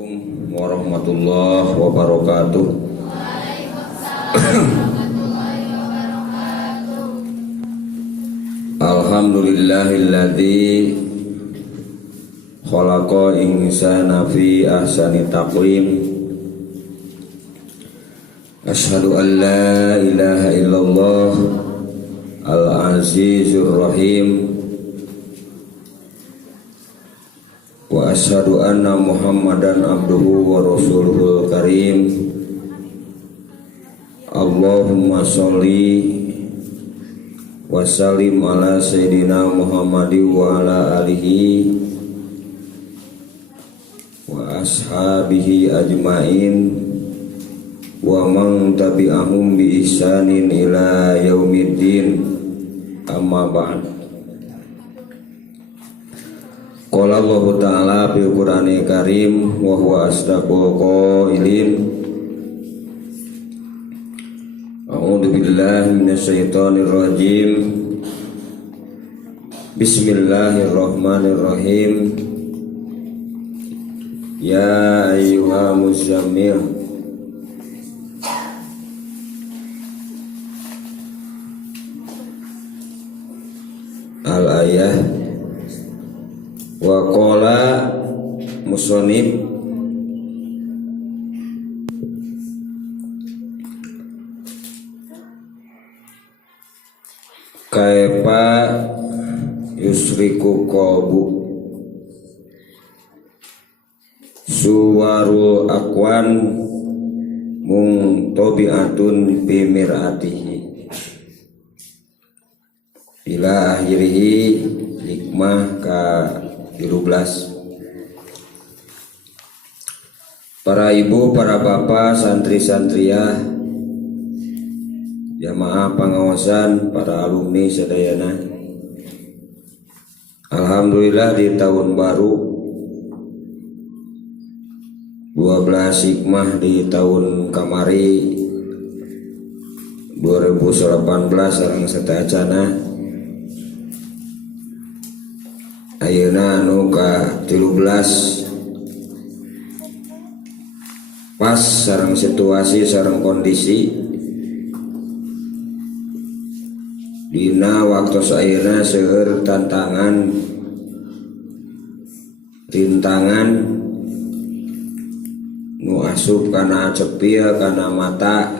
Assalamualaikum warahmatullahi wabarakatuh. Alhamdulillahilladzi khalaqa insana fi ahsani taqwim. Asyhadu an la ilaha illallah al-azizur rahim. Wa asyhadu anna Muhammadan abduhu wa rasuluhul karim. Allahumma sholli wa sallim ala sayyidina Muhammadi wa ala alihi wa ashabihi ajmain wa man tabi'ahum bi ihsanin ila yaumiddin. Amma ba'd. Qala Allah Ta'ala fil Qur'anil Karim wa huwa asdaqul qailin. A'udzu billahi minasyaitonir rajim. Bismillahirrahmanirrahim. Ya ayyuha muzammil al-ayah. Wa qala musonib kaifa yusriku qalbu suwarul akwan mung tobiatun bimiratihi ila akhirihi hikmah ka 13. Para ibu, para bapak, santri-santriah, jamaah pengawasan, para alumni sadayana. Alhamdulillah di tahun baru 12 hikmah di tahun kamari 2018 sareng satacana. Ayeuna anu ka 13 pas sareng situasi sareng kondisi dina waktu ayeuna seueur tantangan rintangan nu asup kana cepil kana mata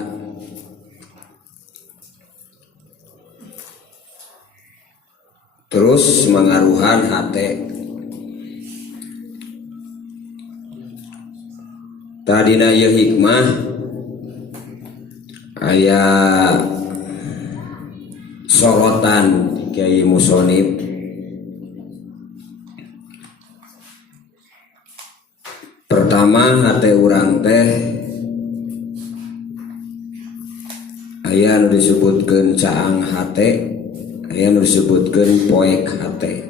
terus mengaruhan hati. Tadina ya hikmah aya sorotan Kiai Musonib. Pertama hati urang teh aya nu disebutkeun caang hate, aya nu disebutkeun poek hate.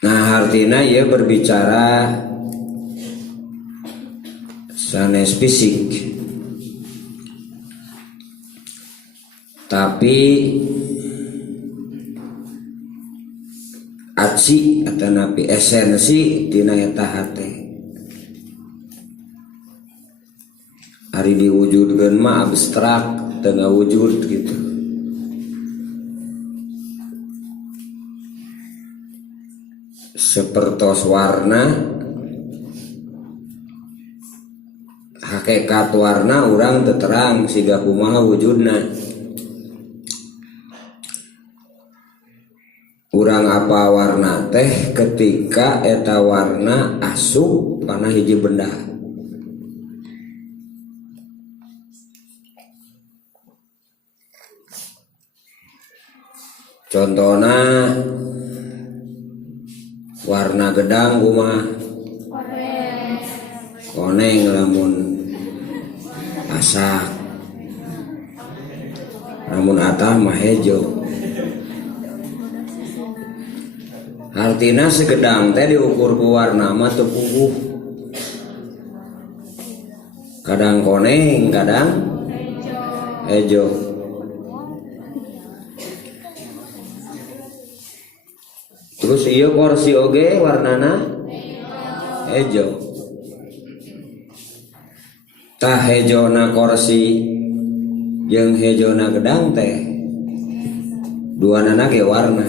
Nah artinya ia berbicara sanes fisik, tapi aci atau napi esensi dina eta hate. Hari diwujudkeun mah abstrak tengah wujud gitu. Sepertos warna, hakikat warna urang teu terang siga kumaha wujudna. Urang apa warna teh ketika eta warna asup kana hiji benda. Contohna warna gedang kumaha? Koneng lamun asak, lamun atah mah hejo. Artina segedang teh diukur ku warna mah teu puguh. Kadang koneng, kadang hejo. Terus ieu kursi oge warnana hejo. Tah hejona kursi jeung hejona gedang teh duanana ge warna.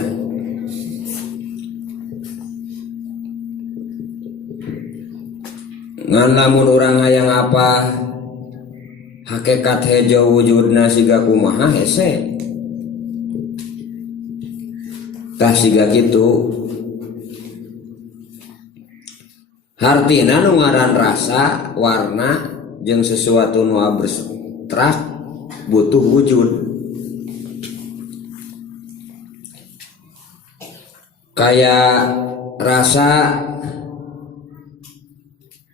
Ngan lamun urang hayang apa hakikat hejo wujudna siga kumaha hese. Tah siga kitu hartina nu ngaran rasa, warna jeung sesuatu nu abstrak butuh wujud. Kayak rasa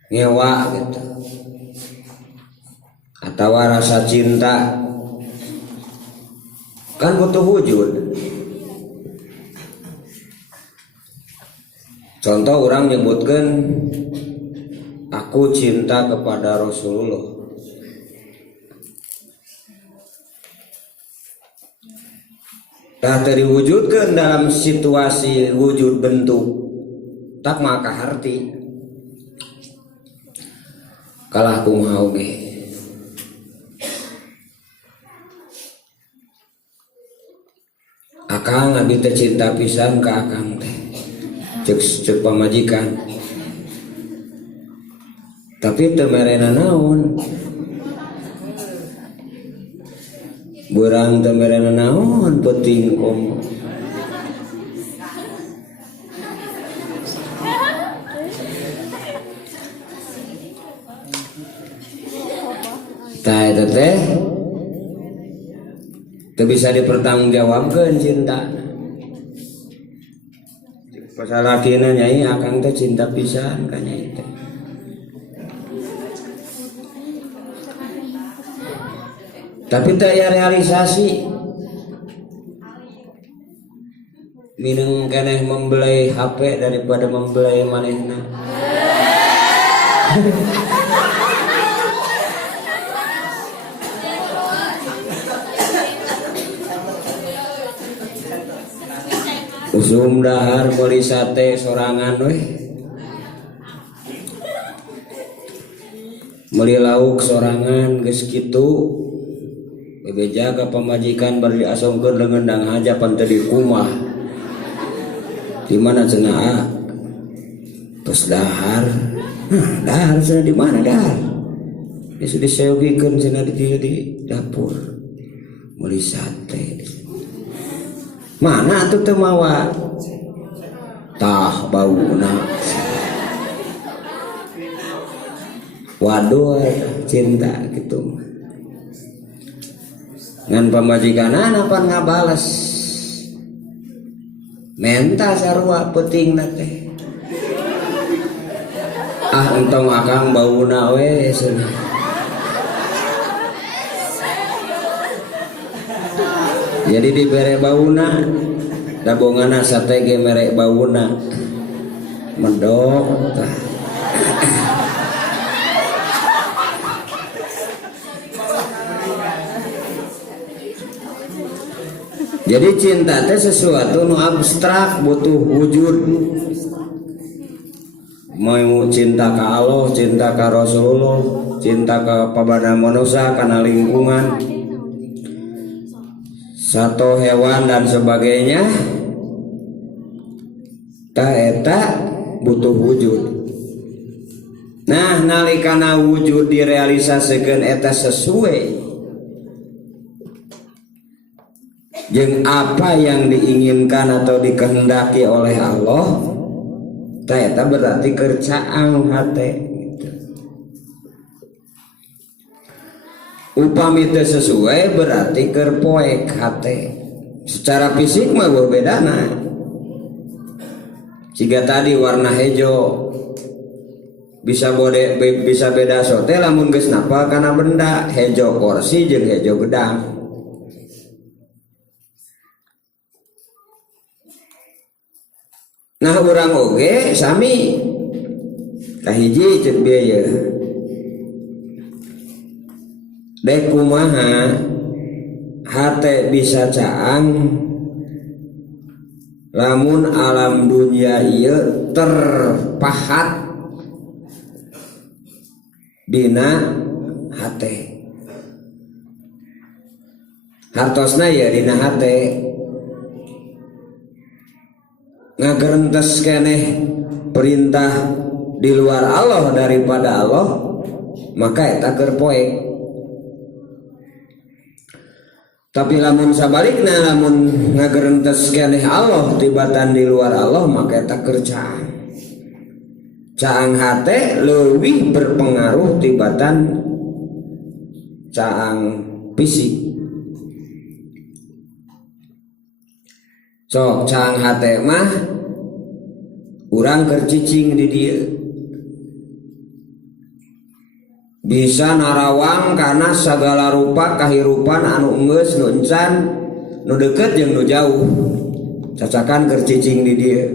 ngewa gitu, atau rasa cinta kan butuh wujud. Contoh orang nyebutkan aku cinta kepada Rasulullah. Tak terwujudkan dalam situasi wujud bentuk, tak maka harti. Kalah aku mau ge. Akang abi teh cinta pisan ka akang teh. Cek pamajikan. Tapi teu merena naon. Beurang teu merena naon penting om. Tah eta teh teu bisa dipertanggungjawabkeun cinta. Pasalakina nyai akang teh cinta pisan ka nyai teh. Tapi teu aya realisasi. Mineng keneh membeli HP daripada membeli manehna. Usum dahar meuli sate sorangan we. Meuli lauk sorangan geus kitu. Bebeja ka pamajikan bari diasongkeun leungeun hajapan teh di kumah. Di mana cenah? Tos dahar. Dahar cenah di mana dahar? Geus diseogikeun cenah di dapur. Meuli sate. Mana atuh teu mawa? Tah bauna. Waduh cinta gitu. Ngan pamajikanana pan ngabales. Menta sarua peutingna teh. Ah entong akang bauna we cenah. Jadi dibere bauna, dabongana sate ge mere bauna, medok. Jadi cinta teh sesuatu nu abstrak butuh wujud. Mau cinta ka Allah, cinta ka Rasulullah, cinta ka pabana manusia, kana lingkungan, satu hewan dan sebagainya, ta eta butuh wujud. Nah nalikana wujud direalisasikeun eta sesuai jeung apa yang diinginkan atau dikehendaki oleh Allah, ta eta berarti kercaang hate gitu. Upami teu sesuai berarti keur poek hate. Secara fisik mah bedana. Jika tadi warna hejo bisa beda sote lamun geus napa kana benda, hejo kursi jeung hejo gedang. Nah urang oge sami kahiji ceuk bieu. Dek kumaha hate bisa caang lamun alam dunia ieu terpahat dina hate, hartosna ya dina hate, ngagerentes keneh perintah di luar Allah daripada Allah, maka eta keur poek. Tapi lamun sabalikna, lamun ngagerentes keneh Allah tibatan di luar Allah, maka eta keur caang. Caang hate leuwih berpengaruh tibatan caang fisik. So caang hate mah urang keur cicing di dieu, bisa narawang karena segala rupa kahirupan anu enggeus nu encan, nu deukeut jeung nu jauh, cacakan keur cicing di dieu.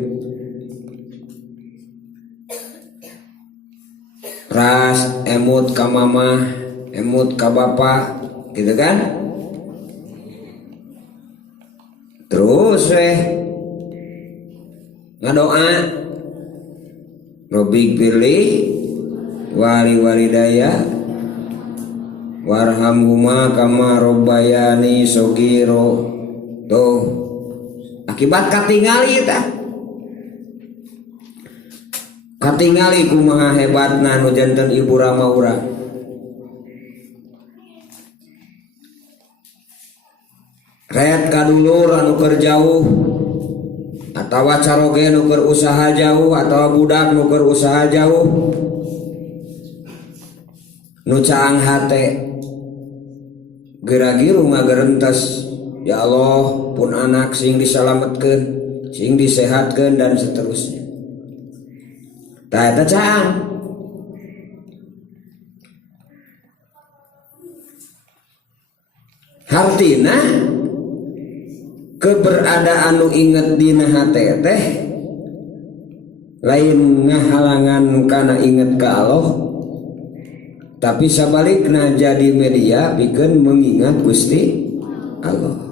Ras emut ka mama, emut ka bapa, gitu kan? Terus ngadoa, Robik pilih wali walidaya warhamhuma kama robbayani sogiro. Tuh akibat katingali tah, katingali kumaha hebatna nu janten ibu rama urang. Red kadulur anu keur jauh, atawa caroge nu keur usaha jauh, atawa budak nu keur usaha jauh, nu caang hate geragiru ngagerentes, ya Allah pun anak sing disalametkeun, sing disehatkeun dan seterusnya. Tah eta caang. Hartina keberadaan nu inget dina hate teh lain ngahalangan kana inget ka Allah, tapi sabalikna jadi media pikeun mengingat Gusti Allah.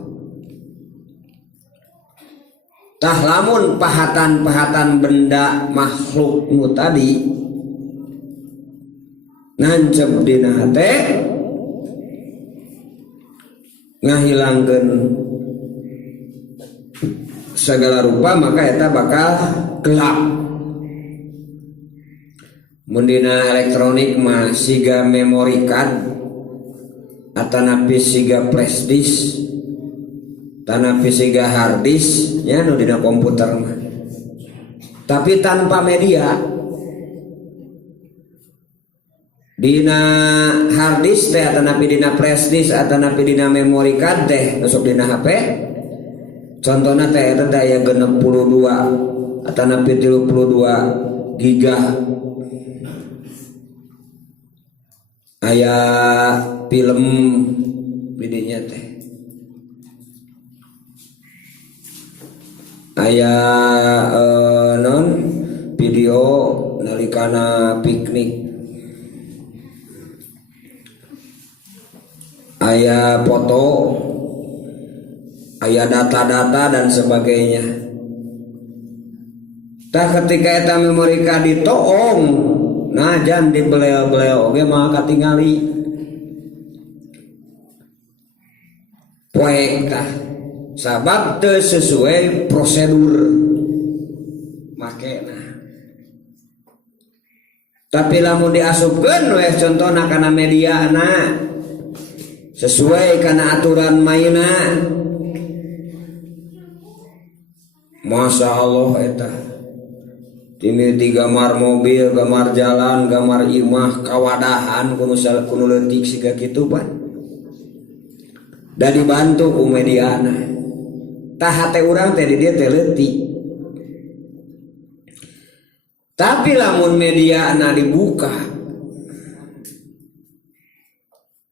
Tah lamun pahatan-pahatan benda makhluk nu tadi nancep dina hate, ngahilangkeun segala rupa, maka eta bakal gelap. Mundina elektronik mah siga memory card atanapi siga flash disk, tanapi siga hard disk nya nu dina komputer mah. Tapi tanpa media, dina hard disk teh atanapi dina flash disk atanapi dina memory card teh nusuk dina HP. Contohna teh eta daya 62 atanapi 32 giga. Aya film videonya teh, aya non video nalikana piknik, aya foto, aya data-data dan sebagainya. Tah ketika eta memori card ditoong, najan di beleo-beleo oge mah katingali poek tah, sabab teu sesuai prosedur makena. Tapi lamun diasupkeun we contohna kana mediana sesuai kana aturan mainna, masya Allah eta timiti gambar mobil, gambar jalan, gambar imah, kawadahan kuno leutik siga kitu pan. Dan dibantu ku mediana. Tah hate urang teh di dieu teh leutik. Tapi lamun mediana dibuka,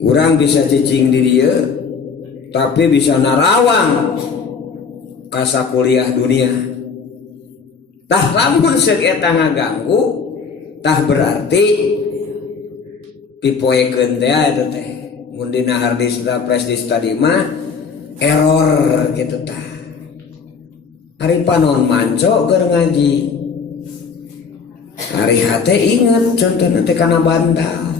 urang bisa cicing di dieu, tapi bisa narawang ka sakuliah dunia. Tah lamun seuk eta ngaganggu, tah berarti pipoekeun teh eta teh. Mun dina hard disk da flash disk tadi mah error gitu tah. hari panon manco keur ngaji hari hate inget contohnya teh kana bantal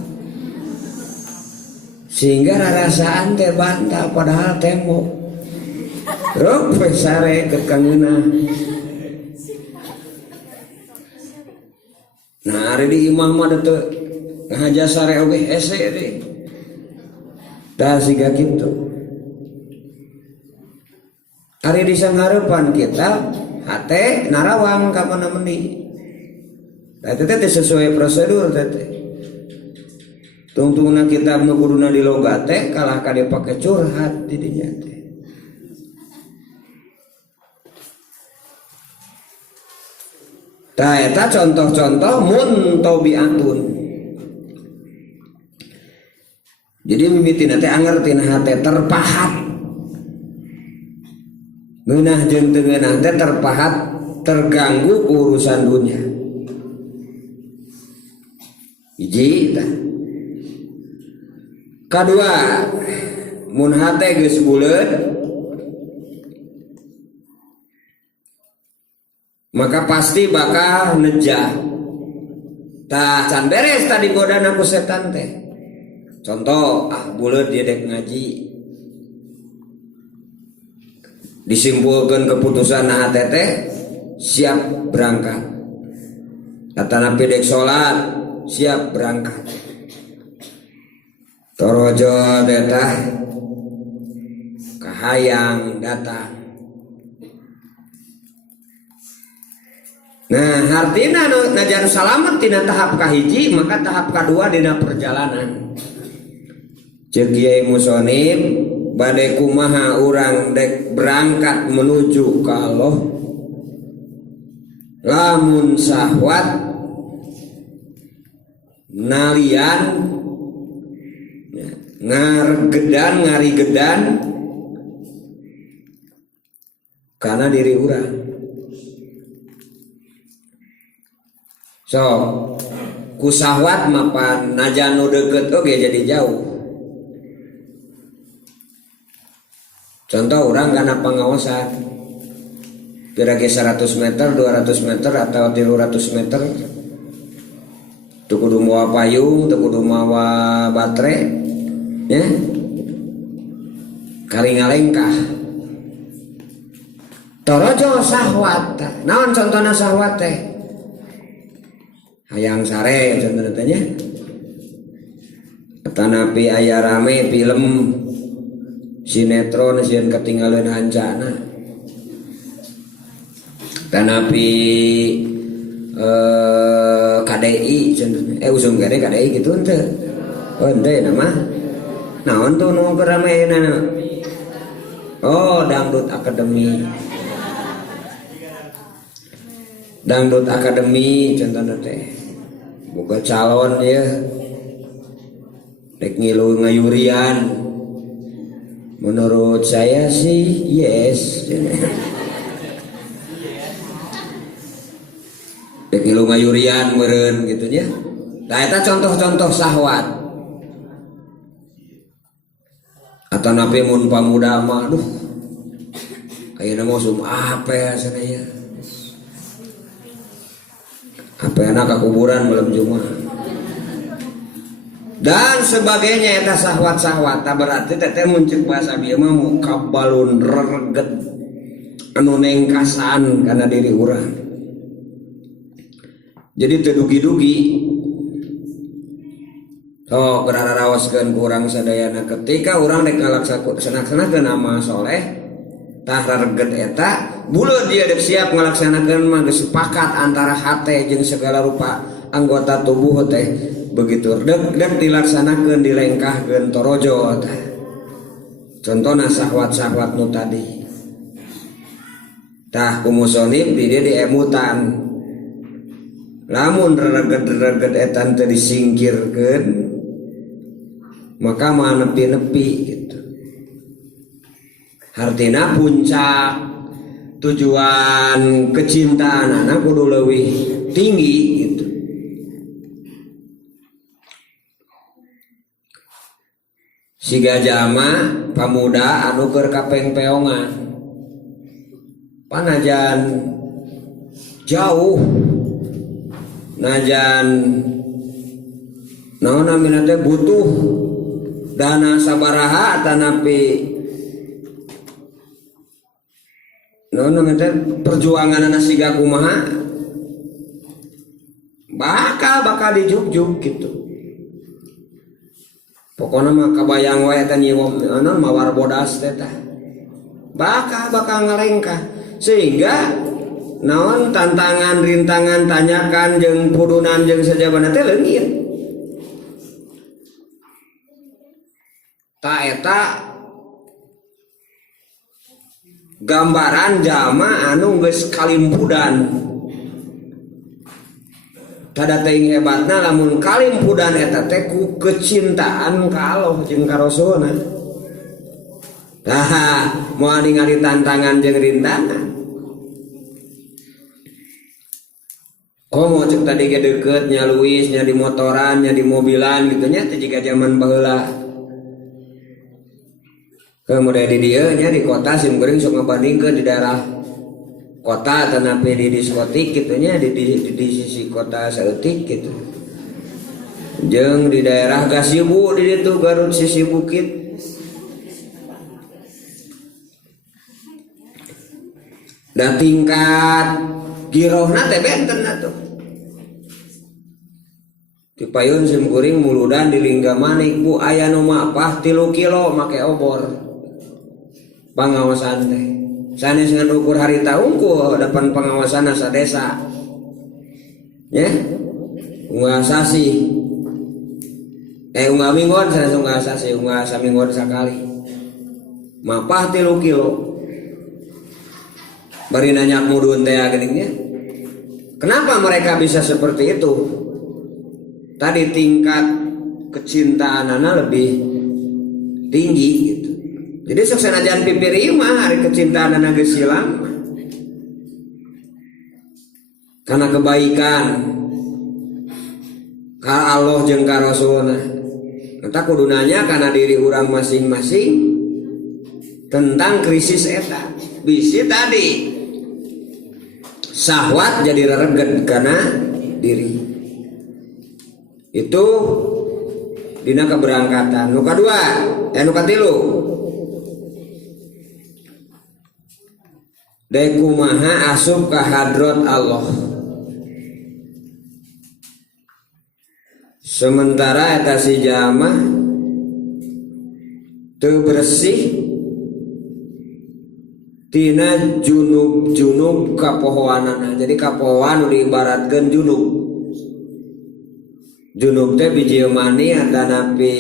sehingga rasaan teh bantal padahal tembok rok sare ke kangeuna. Nah hari di imah mah teu ngaja sare oge hese deui tah siga kitu. Hari disanghareupan kita hate narawang ka mana meuni. Eta teh sesuai prosedur teh. Tungtungna kitab nu kuduna dilogat teh kalah ka dipake curhat di dinya teh. Tah eta contoh-contoh mun tabiatun. Jadi mimitina teh angertina hate terpahat. Ngeunah jeung teu ngeunah teh terpahat terganggu urusan dunia. Hiji tah. Kadua, mun hate geus buleud maka pasti bakal nejah. Tah can beres tadi godana ku setan teh. Contoh, buleud dia dek ngaji. Disimpulkan keputusan hate teh siap berangkat. Atanapi dek sholat siap berangkat. Torojo detah kahayang datang. Nah artina najan salamet tina tahap kahiji maka tahap kedua dina perjalanan. Ceuk Kiai Musonib bade kumaha urang dek berangkat menuju ka Allah. Lamun sahwat nalian ngarigedan karena diri urang. So kusahwat mapan najan nu deket oge jadi jauh. Contoh orang karena pengawasan kira-kira 100 meter, 200 meter atau 300 meter teu kudu mawa payung, teu kudu mawa baterai ya kari ngalengkah torojo sahwat. Naon contohna sahwat teh hayang sare contohna teh nya atanapi aya rame film sinetron sieun ketinggalan hancana tanapi KDI contohnya usum KDI gitu ente oh ente nama naon tuh nu keramaian oh dangdut akademi contohnya teh boga calon ya dek ngilu ngayurian. Menurut saya sih yes. Dek ngilu ngayurian meureun gitu nya. Nah eta contoh-contoh sahwat. Atau napi mun pamuda mah aduh. Ayeuna mah sum ape sadaya. Apena ka kuburan malam Jumat. Dan sebagainya eta sahwat-sahwat berarti teteh muncul bahasa bieu mah mukabalun rereget anu nengkasan kana diri urang. Jadi teu dugi-dugi. Oh, geraraoskeun ku urang sadayana ketika urang dek ngalaksanakeun amal soleh tah rereget eta buleud dia dek siap ngalaksanakeun mah geus sepakat antara hate jeung segala rupa anggota tubuh teh begitu dek dilaksanakeun dilengkahkeun torojo tah. Contohna sahwat-sahwat nu tadi. Tah kumusonib di dia diemutan. Lamun rereget-rereget etan teu disingkirkeun maka mah nepi-nepi gitu. Artina puncak tujuan kecintaan anak kudu leuwih tinggi gitu. Siga jama pamuda anu keur kapeng peongan panajan jauh najan naon namina teh butuh dana sabaraha tanapi naon namina teh perjuangan siga kumaha bakal dijuk-juk gitu. Pokoknya mah kabayang wae teh nyiwom anu mawar bodas teh tah. Bakal ngarengkah sehingga naon tantangan rintangan tanyakan jeung pudunan jeung sajabana teh leungit. Ta eta gambaran jama anu geus kalimpudan. Tada teuing hebatna lamun kalimpudan eta teh ku kecintaan ka Allah jeung ka Rasulna. Tah moal ningali tantangan jeung rintangan. Komo cek tadi ge deukeut nya luis nya di motoran nya di mobilan gitu nya teh jiga zaman baheula. Kemudian di dieu nya di kota sim geuring sok ngabandingkeun di daerah kota tanapi di diskotik gitu nya di sisi kota saeutik gitu. Jeung di daerah Gasibu di ditu Garut sisi bukit. Da tingkat girohna teh benten atuh. Di payun sim kuring muludan di Lingga Manik bu aya nu mapah 3 kilo make obor. Pangawasan teh. Sanes ngan ukur harita unggul depan pengawasan asa desa. Ya. Unggal sasi. Unggal minggon sanes unggal sasi, unggal saminggon sakali. Mapah 3 kilo. Bari nanya mudun teh geuning nya. Kenapa mereka bisa seperti itu? Tadi tingkat kecintaanana lebih tinggi gitu. Jadi sok sanajan pipiri mah hari kecintaanana geus silang. Karena kebaikan ka Allah jeung ka Rasulna. Eta kudu nanya kana diri urang masing-masing tentang krisis eta. Bisi tadi syahwat jadi rereget kana diri. Itu dina keberangkatan. Nu kadua, nu katilu. Dai kumaha asup ka hadrat Allah. Sementara eta si jamaah teu bersih tina junub kapohoanana. Jadi kapohoan diibaratkeun junub. Junub teh biji mani atanapi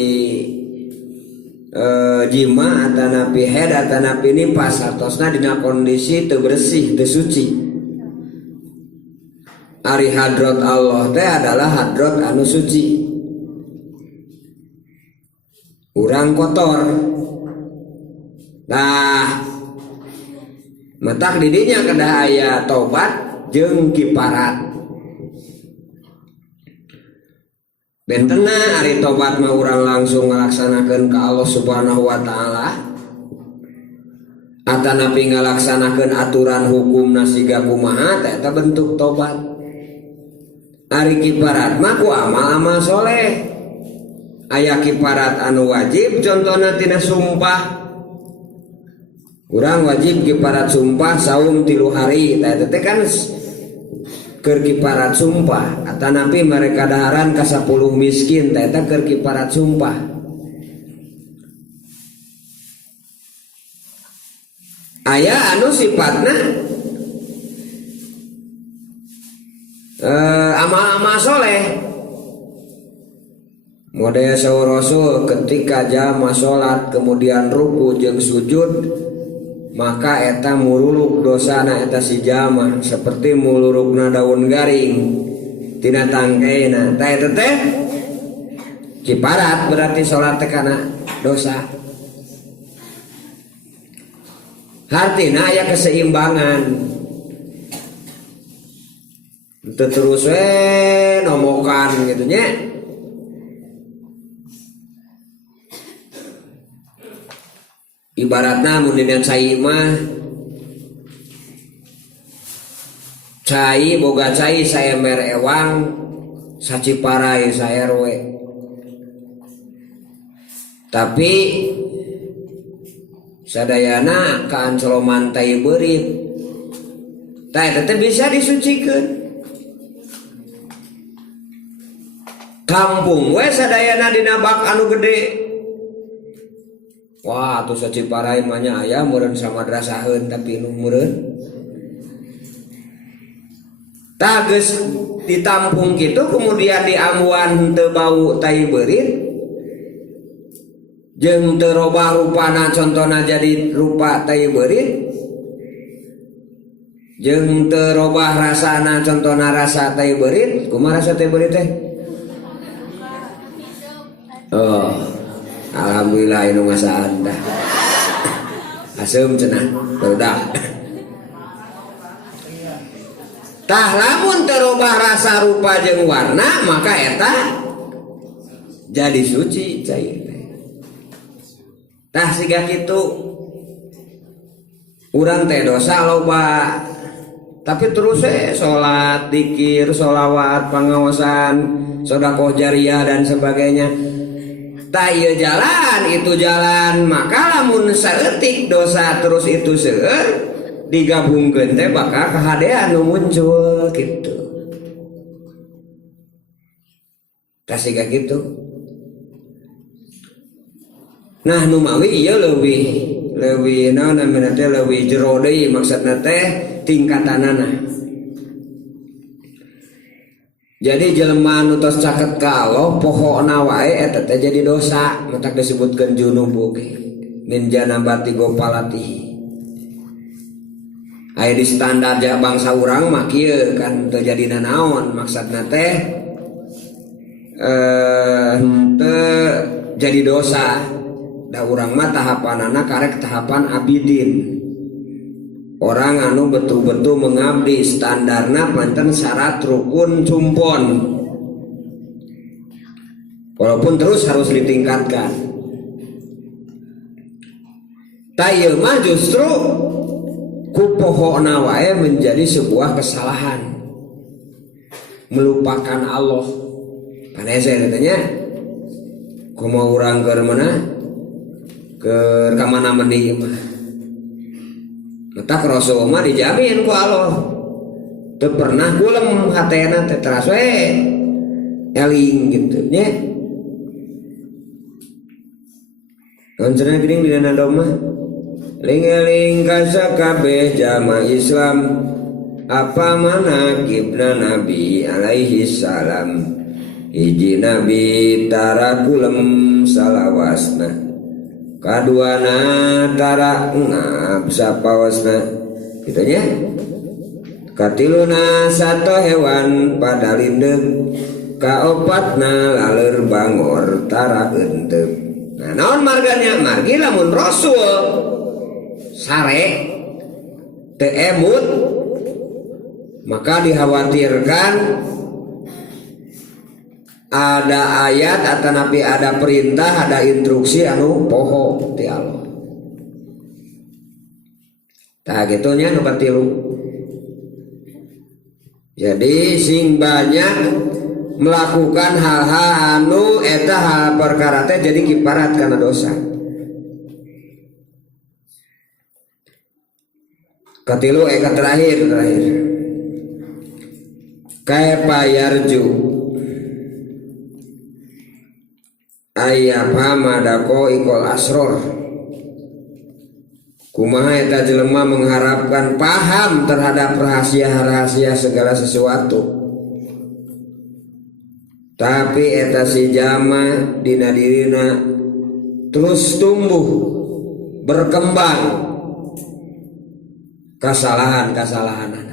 jima atanapi head atanapi nipas atosna dina kondisi teu bersih teu suci. Ari hadrat Allah teh adalah hadrat anu suci. Urang kotor. Nah, matak didinya kedah aya tobat jeung kiparat. Bentena ari tobat mah urang langsung ngalaksanakeun ka Allah Subhanahu wa taala. Atanapi ngalaksanakeun aturan hukumna siga kumaha teh eta bentuk tobat. Ari kiparat mah ku amal-amal soleh. Aya kiparat anu wajib contohna tina sumpah. Urang wajib kiparat sumpah saum 3 hari teh teh kan keur kiparat sumpah atanapi mereka daharan ka 10 miskin teh eta keur kiparat sumpah. Aya anu sifatna amal-amal soleh. Model saur Rasul ketika jama salat kemudian ruku jeung sujud maka eta mululuk dosana eta si jama seperti mulurukna daun garing tina tangkeina. Tah eta teh kiparat berarti salat teh kana dosa. Hartina aya keseimbangan. Teu terus nomokan gitu nya. Ibaratna mun dina cai mah cai boga cai saember ewang saciparai sa RW. Tapi sadayana kaancoloman tai beurit tah eta teh bisa disucikeun. Kampung we sadayana dina bak anu gede. Wah, atuh saciparai mah nya aya meureun samadrasaheun tapi nu meureun. Tah geus ditampung kitu kemudian diambuan teu bau tai beurit jeung teu robah rupana contona jadi rupa tai beurit jeung teu robah rasana contona rasa tai beurit. Kumaha rasa tai beurit teh? Oh, alhamdulillah inu ngasaan dah. Asem cenah, barudak. Tah lamun teu robah rasa rupa jeung warna maka eta jadi suci cai. Tah siga kitu urang teh dosa loba tapi terus salat, zikir, sholawat, pangaosan, sedekah jariyah dan sebagainya. Tah ieu jalan itu jalan maka lamun saeutik dosa terus itu seueur digabungkeun teh bakal kahadean nu muncul kitu. Tah siga kitu. Nah nu mawi ieu leuwih naon namina teh leuwih jero deui maksudna teh tingkatanana. Jadi jelema anu tos caket ka Allah pohona wae eta teh jadi dosa, matak disebutkeun junub oge. Min janabati gopalati. Aya di standar bangsa urang mah kieu kan teu jadina naon maksudna teh teu jadi dosa. Da urang mah tahapanana karek tahapan abidin. Orang anu betul-betul mengabdi standarna manten syarat rukun cumpon. Walaupun terus harus ditingkatkan. Tah mah justru ku pohona wae menjadi sebuah kesalahan. Melupakan Allah. Panese katanya kumaha urang keur mana? Keur ka mana meuni mah. Tak Rasul mah dijamin ku Allah teu pernah gulem hatena teh teras we eling gitu nya. Naon cenah geuning dina doma ling-eling ka sakabeh jamaah Islam apa manaqibna Nabi alaihi salam hiji Nabi tara kulem salawasna kaduana tara ngap sapawasna kitu nya. Katiluna sato hewan pada lindeg kaopatna laleur bangor tara eunteub. Nah naon marganya? Margi lamun Rasul sare teu emut maka dikhawatirkan ada ayat atau nabi ada perintah ada instruksi anu poho ti Allah. Tah gitunya nu katilu. Jadi sing banyak melakukan hal-hal anu eta hal perkara teh jadi kiparat karena dosa. Katilu eka terakhir. Kaifa yarju ayyafamadako ikol asror. Kumaha eta jelema mengharapkan paham terhadap rahasia-rahasia segala sesuatu. Tapi eta si jama dina dirina terus tumbuh berkembang kesalahan-kesalahan.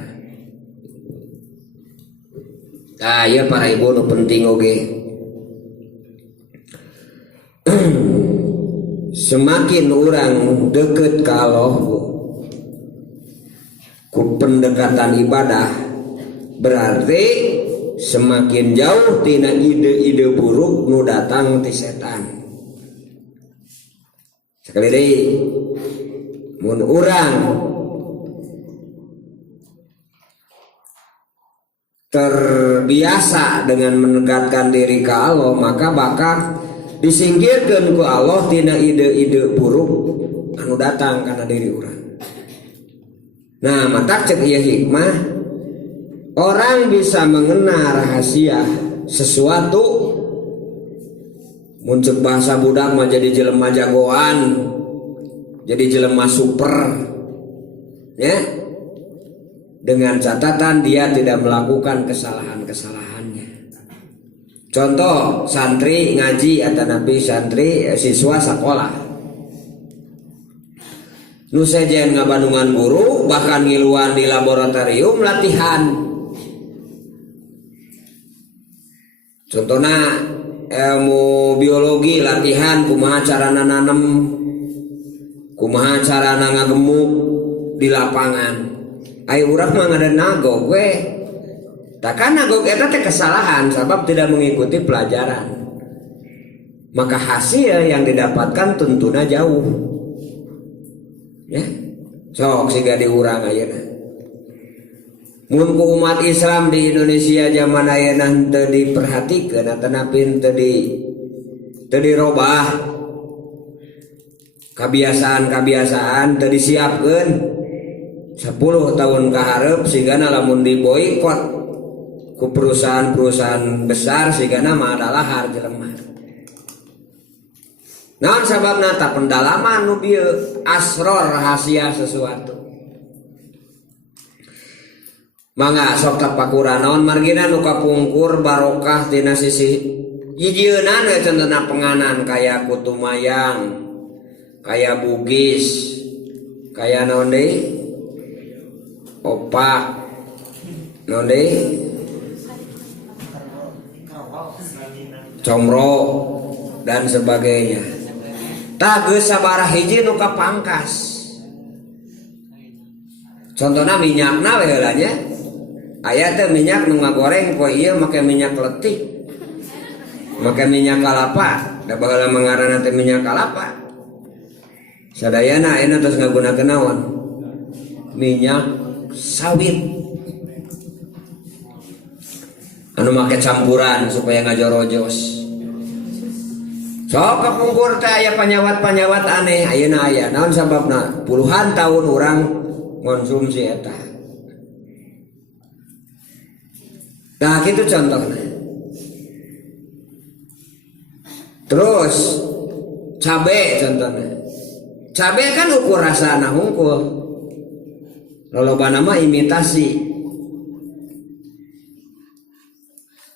Nah, ya para ibu nu penting oge. Semakin orang deket ke Allah ku pendekatan ibadah berarti semakin jauh tina ide-ide buruk nu datang ti setan. Sekali deui mun urang terbiasa dengan mendekatkan diri ke Allah, maka bakal disingkirkan ku Allah tina ide-ide buruk anu datang karena diri orang. Nah, matak cek ieu hikmah, orang bisa mengenal rahasia sesuatu. Muncul bahasa budak mah jadi jelema jagoan, jadi jelema super, ya. Dengan catatan dia tidak melakukan kesalahan-kesalahannya. Contoh santri ngaji atau nabi santri siswa sekolah. Nu sejen ngabandungan guru bahkan ngiluan di laboratorium latihan. Contohnya ilmu biologi latihan kumaha carana nanem, kumaha carana ngagemuk di lapangan. Ayo urang mah ngada nagog we. Takkan nagog eta teh kesalahan sebab tidak mengikuti pelajaran. Maka hasil yang didapatkan tentunya jauh. Ya. Sok siga diurang ayeuna. Mun ku umat Islam di Indonesia zaman ayeuna teu diperhatikeun atawa napi teu dirobah kebiasaan-kebiasaan teu disiapkeun 10 tahun kaharep sehingga lamun diboikot ku perusahaan-perusahaan besar sehingga mah adalah harga lemah. Naon sababna ta pendalaman nu dieu asror rahasia sesuatu. Mangga sok tapakuran naon margina nu kapungkur barokah tina sisi hijieuna we contohna penganan kaya kutumayang, kaya bugis, kaya naon deui? Opak, naon deui? Comro dan sebagainya. Tah geus sabaraha hiji nu kapangkas. Contohna minyakna we heula nya. Aya teh minyak nu ngagoreng poe ieu make minyak letik. Make minyak kalapa, da baheula mengarana teh minyak kalapa. Sadayana ayeuna tos ngagunakeun naon? Minyak sawit. Anu make campuran supaya ngajorojos. Sok kapungkur teh aya panyawat-panyawat aneh ayeuna aya. Naon sababna? Puluhan tahun urang konsumsi eta. Nah gitu contohnya. Terus cabe contohnya. Cabe kan ukur rasana hungkul. Lolobana mah imitasi.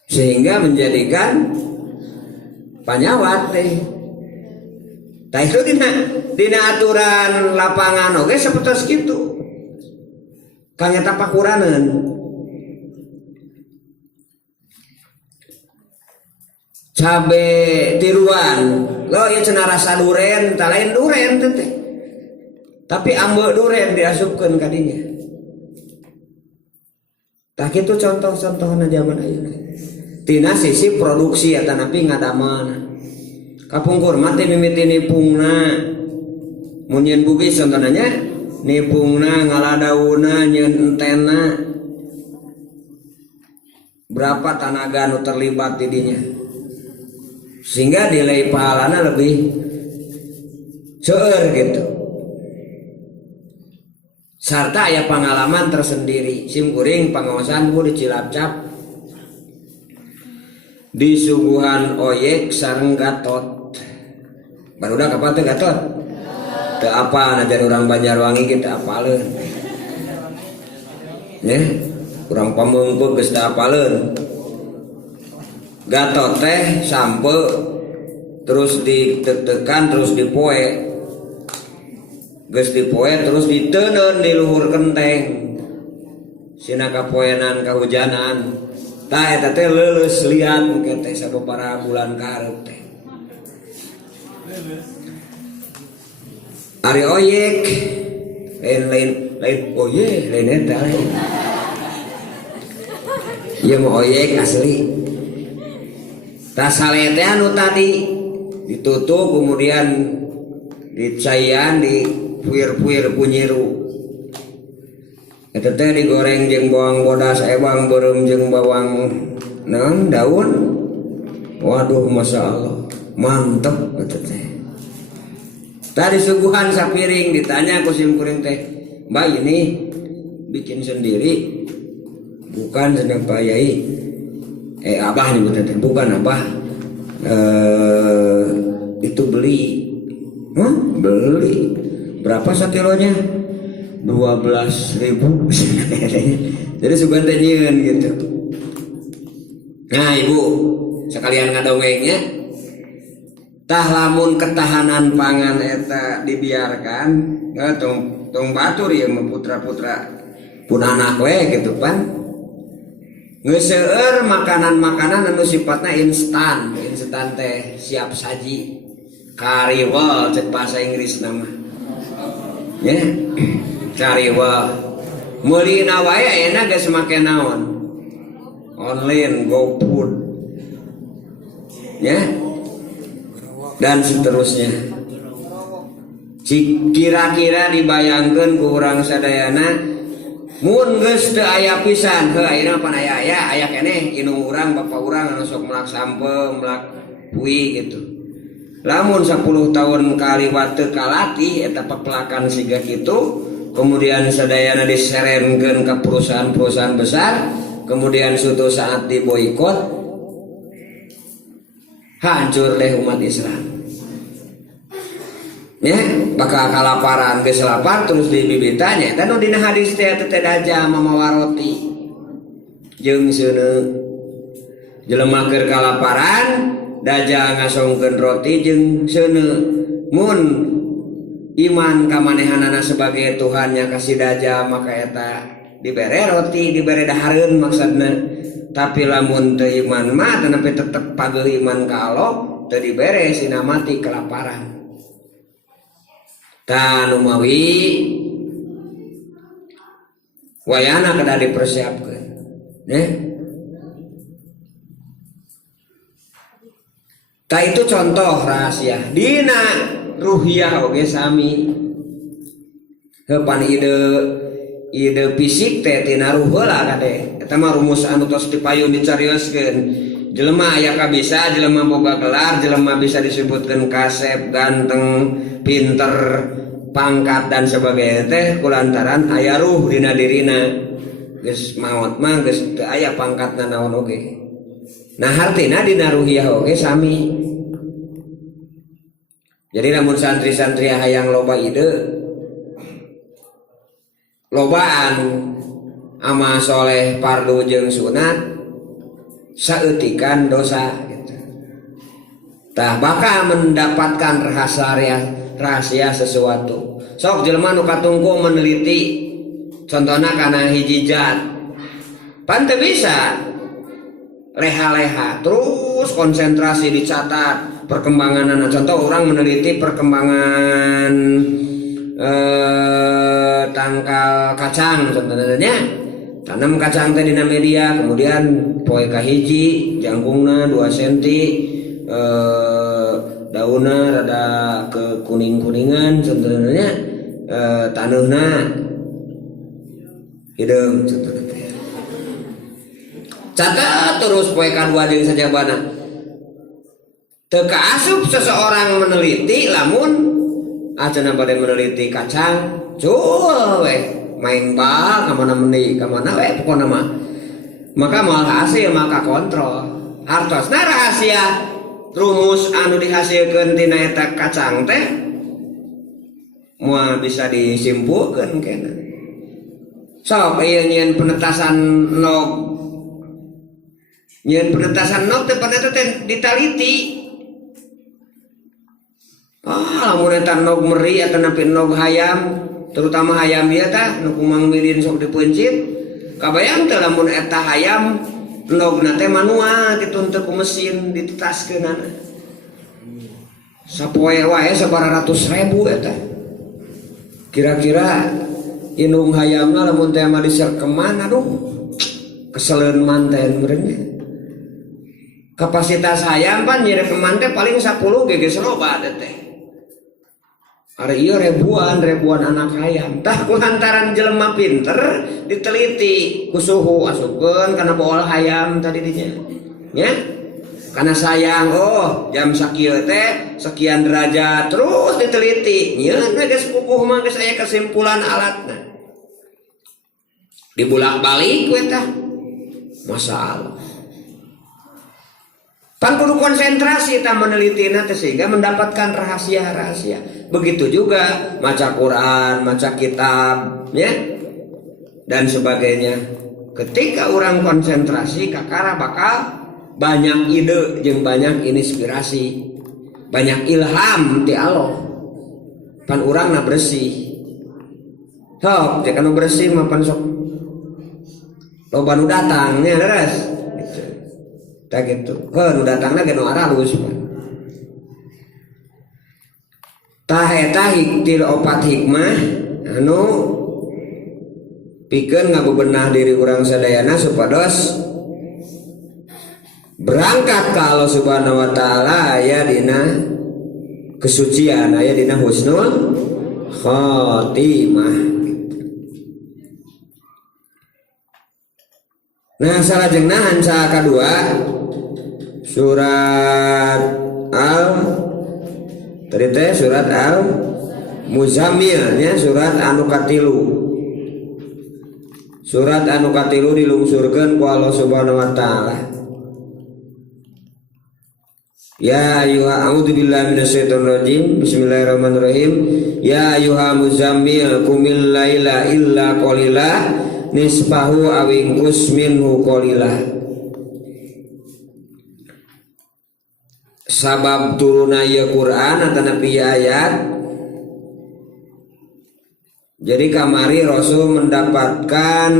Sehingga menjadikan panyawat teh. Tah itu dina aturan lapangan oge sapertos kitu. Kang eta pakuraneun. Cabe tiruan, lo ya cenah rasa duren, tak lain duren teh. Tapi ambe duren diasupkeun ka dinya. Tah kitu contoh-contohna zaman ayeuna. Tina sisi produksi eta napi ngadamana. Kapungkur mah teh mimiti nipungna. Mun nyeun bugis contohna nya, nipungna ngaladauna nyeun entena. Berapa tenaga nu terlibat di dinya. Sehingga nilai pahalana lebih seueur gitu. Sarta aya pengalaman tersendiri. Simkuring pangaosan ku di Cilacap di suguhan oyek sareng Gatot. Barudak apa teh Gatot? Teu apa najan urang Banjarwangi kita apaleun. Nya, urang pameungpeug geus teu apaleun. Gatot teh sampe terus ditekan terus dipoe, geus dipoe terus diteuneun di luhur genteng. Sina kapoenan kahujanan, tah eta teh leuleus liat mungkin teh sababaraha bulan kaharep teh. Ari oyek lain oyek lain eta lain. Ieu mah oyek asli. Tas salete anu tadi ditutup kemudian dicaian di puir-puir kunyiru. Eta teh digoreng jeung bawang bodas, bawang beureum jeung bawang naon daun. Waduh, masya Allah, mantep eta teh. Tadi suguhan sapiring, ditanya ku simkuring teh, "Mbak, ini bikin sendiri?" "Bukan, sedang Pak Yai." Abah nyebut teh, "Bukan Abah, itu beli." "Hah? Beli? Berapa sakilonya?" 12.000. Jadi sugan teh nyieun gitu. Nah, Ibu sekalian ngadongengnya, tah lamun ketahanan pangan eta dibiarkan, tong batur ya putra-putra pun anak we gitu pan. Geus seueur makanan-makanan anu sifatna instan teh siap saji. Kariwal cek bahasa Inggris nama. Ya. Kariwal. Meulina wae ayeuna geus make naon? Online, GoFood. Ya. Dan seterusnya. Kira-kira dibayangkeun ku urang sadayana mun geus teu aya pisan, heuh ayeuna pan aya keneh indung urang bapa urang anu sok melak sampe, melak puyi gitu. Lamun 10 tahun kaliwat teu kalatih eta pepelakan siga kitu, kemudian sadayana diserenkeun ka perusahaan-perusahaan besar, kemudian suatu saat diboikot, hancur deh umat Islam. Ya, bakal kalaparan geus lapar terus dibibitanya. Tanu dina hadis teh teh daja mamawaroti jeung seuneu. Jelema keur kalaparan, daja ngasongkeun roti jeung seuneu. Mun iman ka manehanana sebagai Tuhannya kasih daja, maka eta dibere roti, dibere dahareun maksudna. Tapi lamun teu iman mah tanapi tetep pageuh iman ka Allah, teu dibere sina mati kelaparan. Dan umawi wayana kada dipersiapkeun. Tah itu contoh rahasia. Dina ruhiyah oge sami. Heupan ide fisik teh tina ruh heula kade. Eta mah rumus anu tos dipayun dicarioskeun. Jelema aya kabisa, jelema boga gelar, jelema bisa disebutkeun kasep, ganteng, pinter, pangkat dan sebagainya teh kulantaran aya ruh dina dirina. Geus maot mah geus teu aya pangkatna naon oge. Nah hartina dina ruhiyah oge sami. Jadi lamun santri-santri hayang loba ide, lobaan amal soleh fardu jeung sunat, saeutikan dosa gitu. Tah bakal mendapatkan rahasia sesuatu. Sok jelema nu katungku meneliti, contohna kana hiji zat, pan teu bisa leha-leha terus konsentrasi dicatat perkembangan. Contoh orang meneliti perkembangan tangkal kacang contohnya, tanam kacang teh dina media, kemudian poe kahiji jangkungna 2 cm, daunna rada ke kuning-kuningan contohnya, taneuhna hideung contohnya. Catat terus poe kadua jeung sajabana. Teu kaasup seseorang meneliti lamun acenah bade meneliti kacang, cul we main bal kamana meuni kamana we pokona mah. Maka moal hasil maka kontrol. Hartosna rahasia rumus anu dihasilkeun tina eta kacang teh moal bisa disimpulkeun keneh. Sok ieu nyieun penetasan log. Nyieun penetasan log teh paneta teh ditaliti. Lamun eta nog meri atau napi nog hayam, terutama hayam ieu tah nu kumang milin sok dipencit. Kabayang teh lamun eta hayam nogna teh manual kitu teu ku mesin ditetaskeunana. Sapoe wae sabaratus ribu eta. Kira-kira indung hayamna lamun teh mah diserkeman, aduh keseleun manten meureun. Kapasitas hayam pan nyirekeman teh paling 10 geus loba teh. Ada iya ribuan anak hayam. Tah kulantaran jelema pinter diteliti ku suhu asupkeun kana bool hayam tadi dinya. Nya? Karena sayang jam sakieu teh sekian derajat terus diteliti. Nya geus pupuh mah geus aya kesimpulan alatna. Dibulak-balik we tah. Masalah. Pan kudu konsentrasi tah menelitina teh sehingga mendapatkan rahasia-rahasia. Begitu juga maca Quran, maca kitab, ya, dan sebagainya. Ketika orang konsentrasi, kakara bakal banyak ide, jeung banyak inspirasi, banyak ilham ti Allah. Pan urang na bersih. Sok, cek anu bersih mah pan sok. Loba nu datang nya leres. Gitu. Tak gitu. Nu datangna ge nu aralus. Tah eta hiktil opat hikmah anu pikeun ngabebenah diri urang sadayana supados berangkat ka Allah Subhanahu wa taala aya dina kesucian, aya dina husnul khotimah. Nah, salajengna hansa kadua surat tadi teh surat Al-Muzammil nya surat anu katilu. Surat anu katilu dilungsurkeun ku Allah Subhanahu wa taala. Ya ayyuha a'udzubillahi minasyaitonir rajim. Bismillahirrahmanirrahim. Ya ayyuha muzammil qumil laila illa qalila nisfahu aw inqus minhu qalila. Sabab turuna ieu Quran atana pieu ayat. Jadi kamari Rasul mendapatkan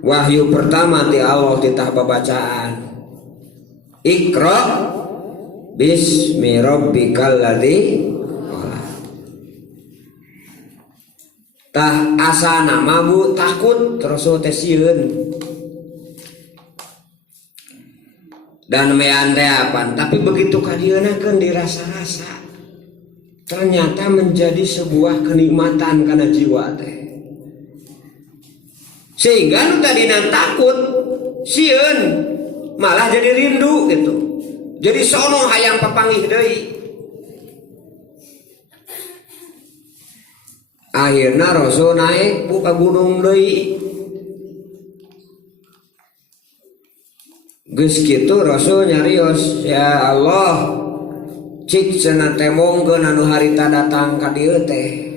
wahyu pertama ti Allah titah babacaan. Iqra bismi rabbikal ladzi khalaq. Tah asana mabu takut Rasul teh sieun. Dan meandeapan, tapi begitu kadienakeun dirasa-rasa ternyata menjadi sebuah kenikmatan karena jiwa teh. Sehingga nu tadina takut sieun malah jadi rindu gitu. Jadi sono hayang papanggih deui. Akhirna Rasul naik buka gunung deui. Geus kitu Rasul nyarios, ya Allah, cik cenah temongkeun anu harita datang ka dieu teh.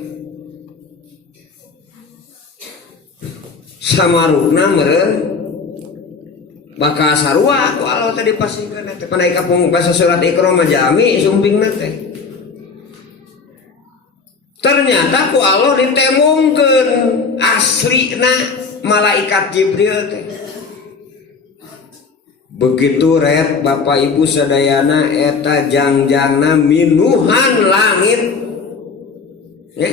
Samarukna meureun bakal sarua ku Allah tadi pasingkeun teh. Panaik kapung basa surat Iqra mah jami sumpingna teh. Ternyata ku Allah ditemongkeun aslina malaikat Jibril teh. Begitu red Bapak Ibu sadayana eta jangjangna minuhan langit ya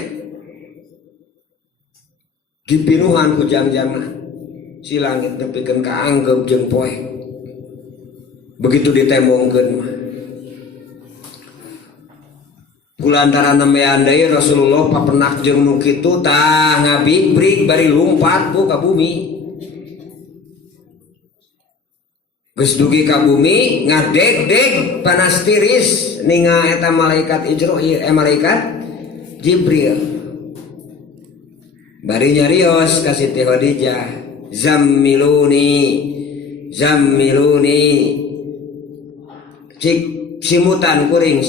dipinuhan ku jangjangna si langit nepikeun kaanggep jeung poe begitu ditemongkeun mah kulantaran nemean deui Rasulullah papenak jeung nu kitu tah ngabibrig bari lumpat ku ka bumi. Geus dugi ka bumi ngadeg-deg panas tiris ninga eta malaikat malaikat Jibril. Bari nyarios ka Siti Khadijah, zammiluni cik simutan kuring.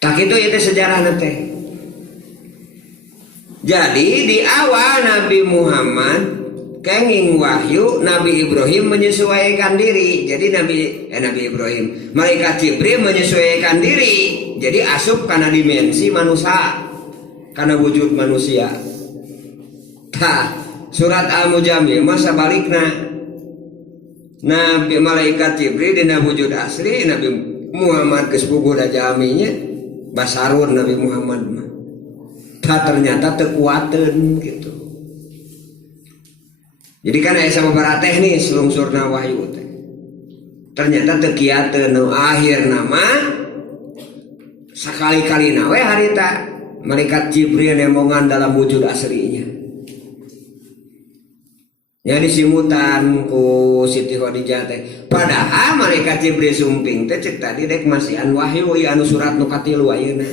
Tak itu sejarahna teh. Jadi di awal Nabi Muhammad kenging wahyu Nabi Ibrahim menyesuaikan diri. Jadi Nabi Ibrahim, malaikat Jibril menyesuaikan diri. Jadi asup karena dimensi manusia, karena wujud manusia. Tah, surat Al-Muzammil masa balikna Nabi malaikat Jibril dina wujud asli Nabi Muhammad geus puguh da jaminya basarun Nabi Muhammad mah. Tah ternyata teu kuateun gitu. Jadi kan aya sababaraha teknis lungsurna wahyu teh. ternyata teu kieu nu akhir nama sakali-kali we harita malaikat Jibril nemongan dalam wujud aslinya. Nya disimutan ku Siti Khadijah teh. Padahal malaikat Jibril sumping teh cek tadi dek masih an wahyu anu surat nu katilu ayeuna.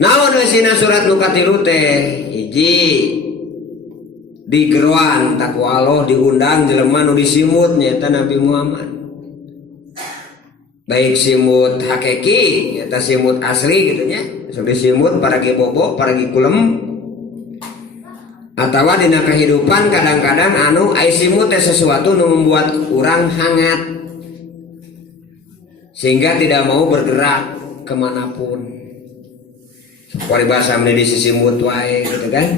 Naon sina surat nu katilu teh? Hiji di geroan takwa Allah diundang jelema nu disimut nyaeta Nabi Muhammad. Baik simut hakiki nyaeta simut asli gitu nya. Sok disimut paragi bobo, paragi kulem. Atawa dina kehidupan kadang-kadang anu ai simut teh sesuatu nu membuat urang hangat sehingga tidak mau bergerak kemanapun. Paribasa menjadi sisimut wae gitu kan.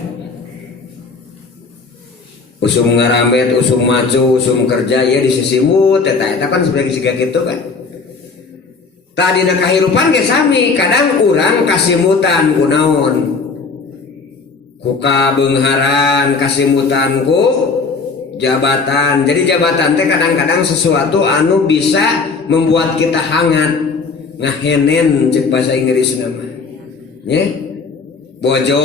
Usum ngarambet, usum maju, usum kerja ya disisimut eta kan sebagai siga kitu kan. Tadi na kahirupan ge sami, kadang urang kasimutan ku naon? Ku kabeungharan, kasimutan ku jabatan. Jadi jabatan teh kadang-kadang sesuatu anu bisa membuat kita hangat, ngahenen cek bahasa Inggris nama. Nya? Bojo.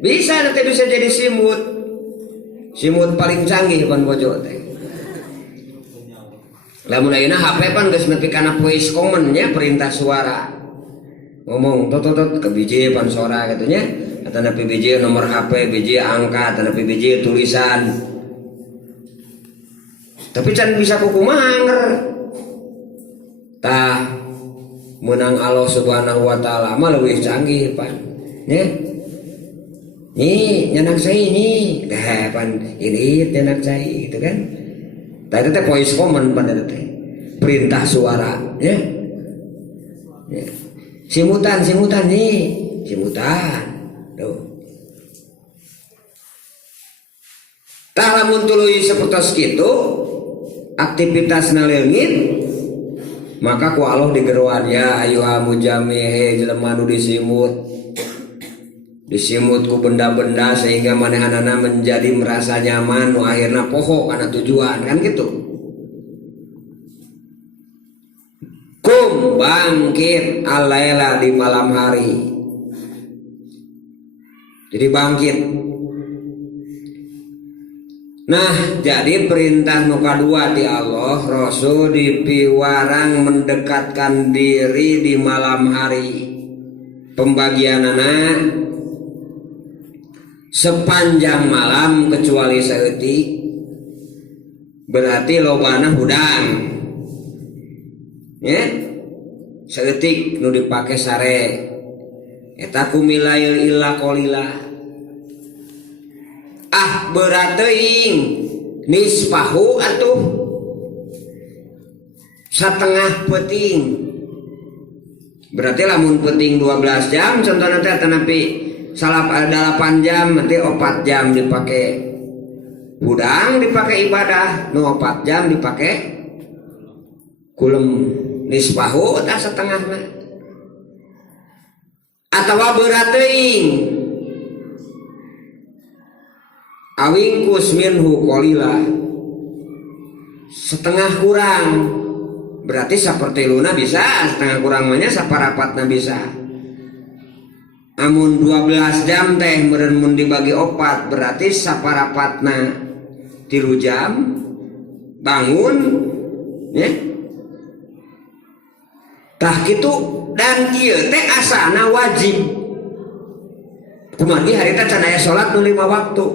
Bisa nanti bisa jadi simut. Simut paling canggih pan bojo teh. Lamun ayeuna HP pan geus nepi kana voice command nya perintah suara. Ngomong tot ke biji pan suara gitu nya. Atau nepi biji nomor HP, biji angka, atau nepi biji tulisan. Tapi can bisa kukumaha anger. Tah menang Allah Subhanahu wa taala mah leuwih canggih pan. Nya. Nih nyanak saya ini pan ini nyanak saya gitu kan. Tadi teh voice command pada teh perintah suara ya. Simutan nih simutan tuh. Tah lamun tuluy sapertos kitu aktivitas leungit maka ku Allah digeroan ya ayyuha mujamih jelema nu disimut ku benda-benda sehingga manehanana menjadi merasa nyaman nu akhirna poho kana tujuan kan gitu. Kum bangkit alaila di malam hari. Jadi bangkit. Nah, jadi perintah nu kadua di Allah, Rasul dipiwarang mendekatkan diri di malam hari. Pembagianana sepanjang malam kecuali saeutik berarti lobana hudang ya saeutik nu dipake sare eta kumilail illa qalila berat teuing nisfahu atuh satengah peting berarti lamun peting 12 jam contohna teh tanapi salap ada 8 jam nanti 4 jam dipakai hudang dipakai ibadah nu 4 jam dipakai kulem nisbahu tah setengahna atawa berat teuing awingkus minhu qalila setengah kurang berarti sapertiluna bisa setengah kurang mah nya saparapatna bisa. Amun 12 jam teh meureun mun dibagi 4 berarti saparapatna 3 jam bangun ya. Tah kitu dan ieu teh asana wajib. Kumaha harita can aya salat nu 5 waktu.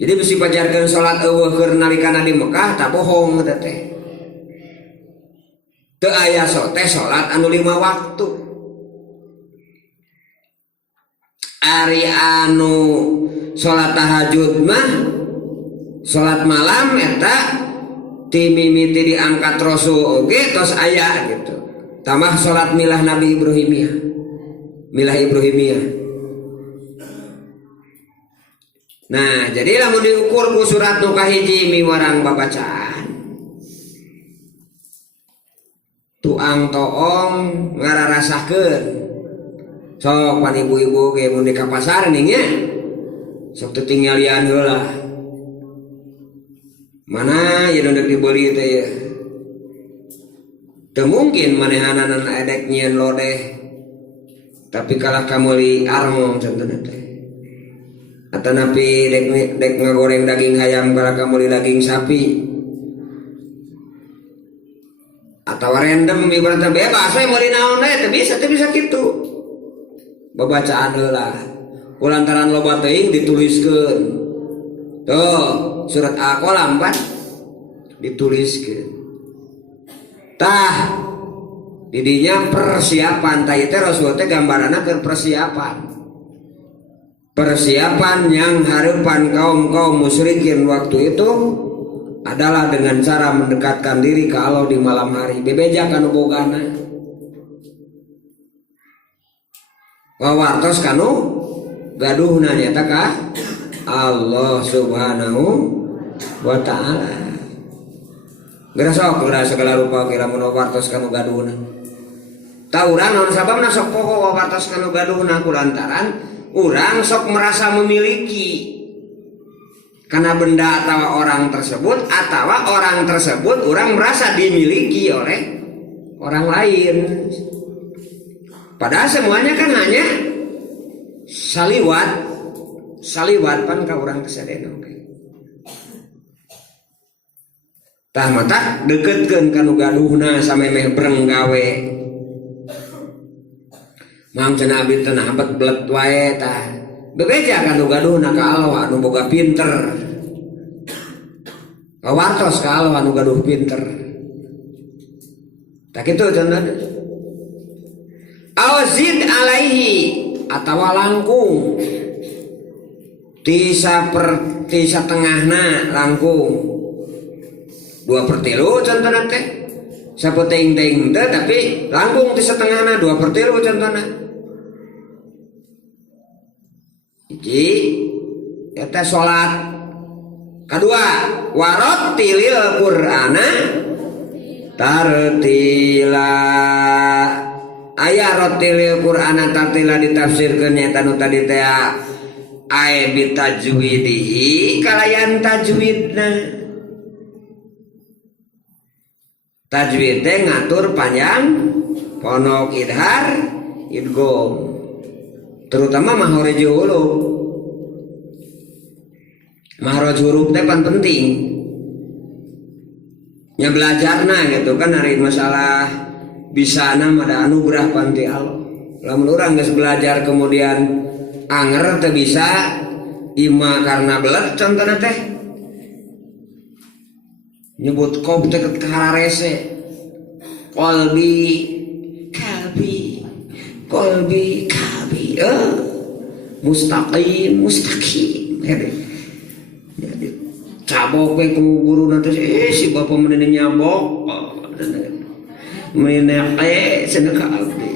Jadi bisi pajarkeun salat eueuh keur nalikana di Mekah tah bohong eta teh. Teu aya salat anu 5 waktu. Ari anu salat tahajud mah salat malam eta ti mimiti diangkat Rasul oge tos aya gitu. Tambah salat milah Nabi Ibrahimiyah. Milah Ibrahimiyah. Nah, jadi lamun diukur ku surat nu kahiji miwarang babacaan. Tuang toong ngararasakeun. Sok pan ibu-ibu ge mun di ka pasar ning nya. Sok teu tinggalian heula. mana ya dek dibeli teh ya teu mungkin manehananan edek nyieun lodeh tapi kalah kamu li armong contohna teh atau napi dek ngagoreng daging ayam kalah kamu li daging sapi atau random ibaratnya bebas we meuli naon teh teu bisa kitu babacaan heula kulantaran loba teuing dituliskeun tuh surat Al-Qalam kan dituliskeun tah didinya persiapan tah teh Rasul teh gambaranna keur persiapan yang harapan kaum musyrikin waktu itu adalah dengan cara mendekatkan diri ke Allah di malam hari bebeja kanu bogana wawartos kanu gaduhna nyata ka Allah subhanahu wa ta'ala geura sok geura segala rupa kira mun wawartos kanu gaduhna tah urang naon sababna sok poho wawartos kanu gaduhna kulantaran urang sok merasa memiliki karena benda atau orang tersebut atau orang tersebut orang merasa dimiliki oleh orang lain padahal semuanya kan hanya saliwat pan ka urang kesadena oke tah mata deketkeun kanu gaduhna samemeh breng gawe mang cenah abdi teh abet belet wae tah bebeja kanu gaduhna ka Allah anu boga pinter kawartos ka Allah anu gaduh pinter tak kitu cenah awzid alaihi atawa langkung tisa tengahna langkung 2/3 contohna teh sapeting-ting teh tapi langkung tisa tengahna 2/3 contohna hiji eta salat kedua warattilil qur'ana tartila aya rattilil qur'ana tartila ditafsirkeun nya nu tadi teh aya bitajwidihi kalayan tajwidna tajwid teh ngatur panjang ponok idhar idgham terutama mahraj huruf mahraj huruf teh pan penting nya belajarna gitu kan hari masalah bisana ada anugerah panti Allah lamun urang geus belajar kemudian anger teu bisa ima karena belet contohna teh nyebut qab teh kararese qalbi kalbi mustaqim jadi cabok we ku guru nanti si bapak menene nyabok menene cenah ka abdi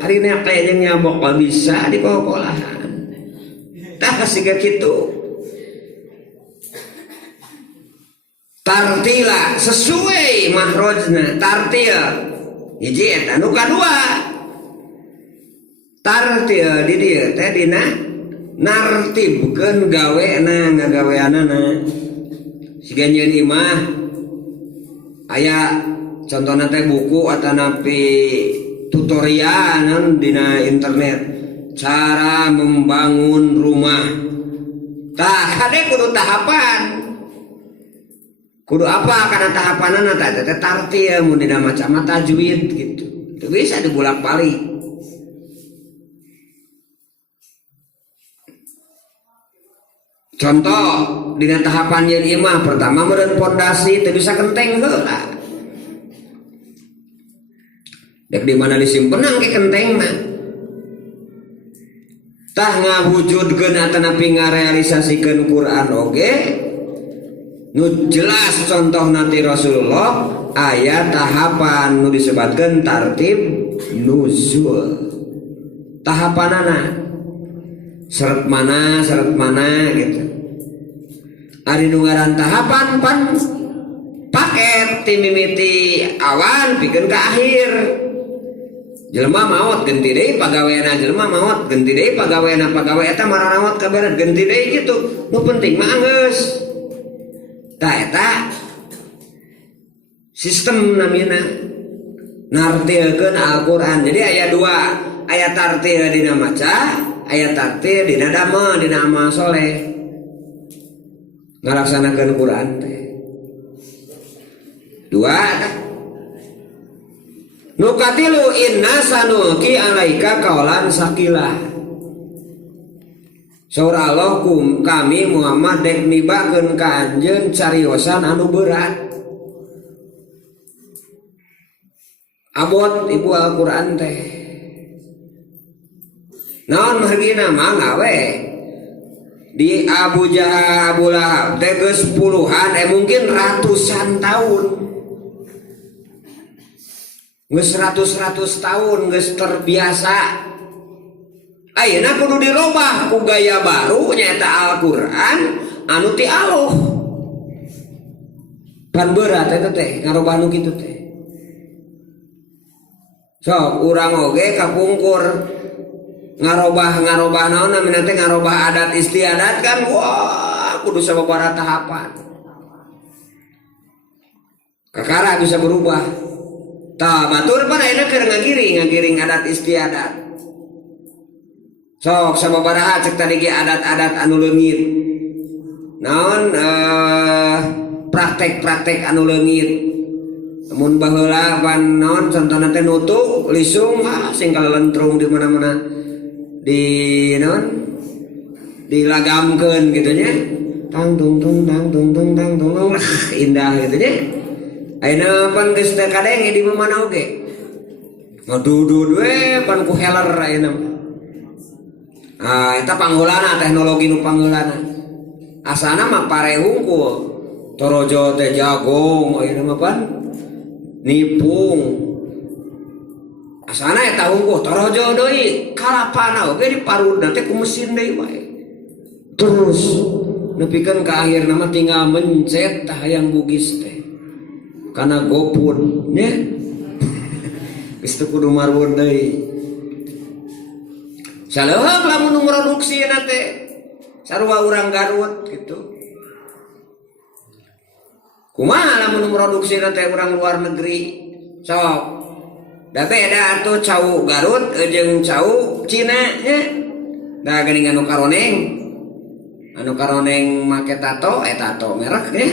ari nek yang nyabok bisa di kokolahan tah siga kitu tartila sesuai mahrojna tartil hiji eta nu kadua tartil di dieu teh dina nartibkeun gaweana ngagaweanana siga nyieun imah aya contohna teh buku atanapi tutorial dina internet cara membangun rumah tah kade kudu tahapan kudu apa karena tahapanana teh tartil mun dina macam tajwid gitu itu bisa dibolak-balik. Contoh dina tahapan yang imah pertama meureun pondasi teu bisa kenteng heula. Dek di mana disimpenang ke kenteng mah. Tah ngawujudkeun atanapi ngarealisasikeun Quran oge. Nu jelas contoh nanti Rasulullah aya tahapan nu disebutkeun tartib nuzul. Tahapanana syarat mana gitu. Ari nu ngaran tahapan pan paket ti mimiti awan pikeun ka akhir. Jelema maot genti deui pagaweana, jelema maot genti deui pagaweana, pagawe eta maranaot ka barat genti deui kitu. Nu penting mah geus. Tah eta sistem namina nartilkeun Al-Qur'an. Jadi aya dua, aya tartil dina maca, aya tartil dina dama, dina amal soleh. Ngalaksanakeun Quran teh. Dua tah. Nukatilu inna sanuki alaika kaulan sakila. Saur Allah kami Muhammad dek nibakeun ka anjeun cariosan anu berat. Abot ibu Al-Qur'an teh. Naon margina mah gawe di Abu Jahal Abu Lahab teh geus puluhan mungkin ratusan tahun. Geus ratus tahun geus terbiasa. Ayeuna kudu dirobah ku gaya baru nyaeta Al-Qur'an anu ti Allah. Pan berat eta teh ngarobah nu kitu teh. Sok urang oge kapungkur ngarobah naon namina teh ngarobah adat istiadat kan wah kudu sababaraha tahapan. Kakara bisa berubah. Tah batur pan ayeuna keur ngagiring adat istiadat. Sok sababaraha cek tadi ge adat-adat anu leungit. Naon praktek-praktek anu leungit. Mun baheula pan naon contona teh nutu lisung sing kalelentrung di mana-mana di naon dilagamkeun kitu nya. Tang tung tung tang tung tung tang tung indah kitu nya. Ayeuna pan geus teu kadenge di mana oge. Ngadudud we pan ku heler ayeuna. Eta pangheulana teknologi nu pangheulana. Asana mah pare hungkul. Torojo teh jagong ayeuna mah pan nipung. Asana eta hungkul torojo deui kalapana oge diparudna teh ku mesin deui wae. Terus nepikeun ka akhirna mah tinggal mencet tah hayang bugis teh. Kana gopun nya. Geus teu kudu marwun deui. Saleuheung lamun produksina teh sarua urang Garut gitu. Kumaha lamun produksina teh urang luar negeri? Sok. Da beda atuh cau Garut jeung cau Cina nya. Da geuning anu karoneng make tato tato merek nya.